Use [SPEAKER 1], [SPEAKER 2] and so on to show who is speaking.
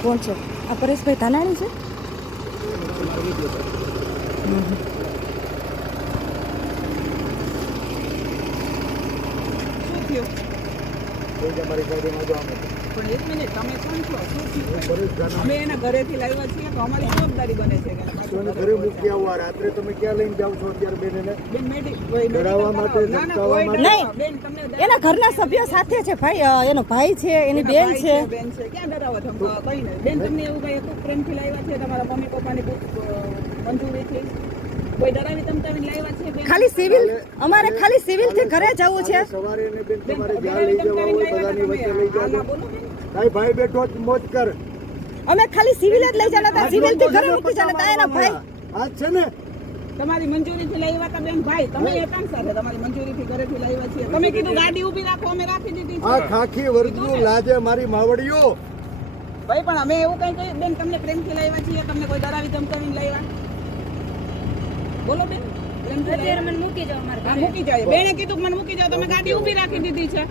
[SPEAKER 1] કોણ છે આ પરેશભાઈ ધાનાણી છે હમ.
[SPEAKER 2] શું થયું
[SPEAKER 3] તમારી ગાડીમાં જો અમે
[SPEAKER 2] પણ એક મિનિટ તમે કોણ છો? શું અમે એના ઘરેથી લાવ્યા છીએ તો અમારી જવાબદારી બને છે કે
[SPEAKER 3] ઘરે મૂકી આવો રાત્રે તમે ક્યાં લઈને જાવ છો અત્યારે બેન એને
[SPEAKER 2] બેન મેડિક
[SPEAKER 3] ડરાવવા માટે,
[SPEAKER 2] કરાવો. ના, ના,
[SPEAKER 3] ધમકાવવા માટે?
[SPEAKER 2] ડરાવવા. બેન તમને
[SPEAKER 1] એના ઘરના સભ્યો સાથે છે ભાઈ એનો ભાઈ છે એની બેન છે.
[SPEAKER 2] બેન છે. ક્યાં ડરાવો ધમકાવો કઈ નહીં. બેન તમને એવું કઈ પ્રેમથી લાવ્યા છે? તમારા મમ્મી પપ્પાની ખૂબ અ, મંજૂરીથી કોઈ ડરાવી ધમકાવીને લાવ્યા છે બેન.
[SPEAKER 1] ખાલી સિવિલ અમારે ખાલી સિવિલથી ઘરે જવું છે.
[SPEAKER 3] સવારે ને બેન તમારે જ્યાં લઈ જવા હોય બધાની વચ્ચે લઈ જાજો
[SPEAKER 2] બોલો બેન.
[SPEAKER 3] ભાઈ બેઠો જ મોજ કર.
[SPEAKER 1] અમે ખાલી સિવિલ જ લઈ જવાના હતા. સિવિલથી ઘરે મૂકી જવાના હતા. એના ભાઈ
[SPEAKER 3] આજ છે ને?
[SPEAKER 2] તમારી મંજૂરીથી લઈ આવ્યા બેન ભાઈ. તમે એકાંત સાથે તમારી મંજૂરીથી ઘરેથી લાવ્યા છીએ. તમે કીધું ગાડી ઊભી રાખો અમે રાખી દીધી
[SPEAKER 3] આ ખાખી વર્ગનું લાજે મારી માવડીઓ.
[SPEAKER 2] ભાઈ પણ અમે એવું કઈ બેન તમને પ્રેમથી લાવ્યા છીએ. તમને કોઈ ડરાવી ધમકાવીને લાવ્યા બોલો બેન. અત્યારે
[SPEAKER 4] મને મૂકી જાઓ મારે
[SPEAKER 2] મૂકી જાય બેને કીધું કે મને મૂકી જાઓ. તમે ગાડી ઊભી રાખી દીધી છે.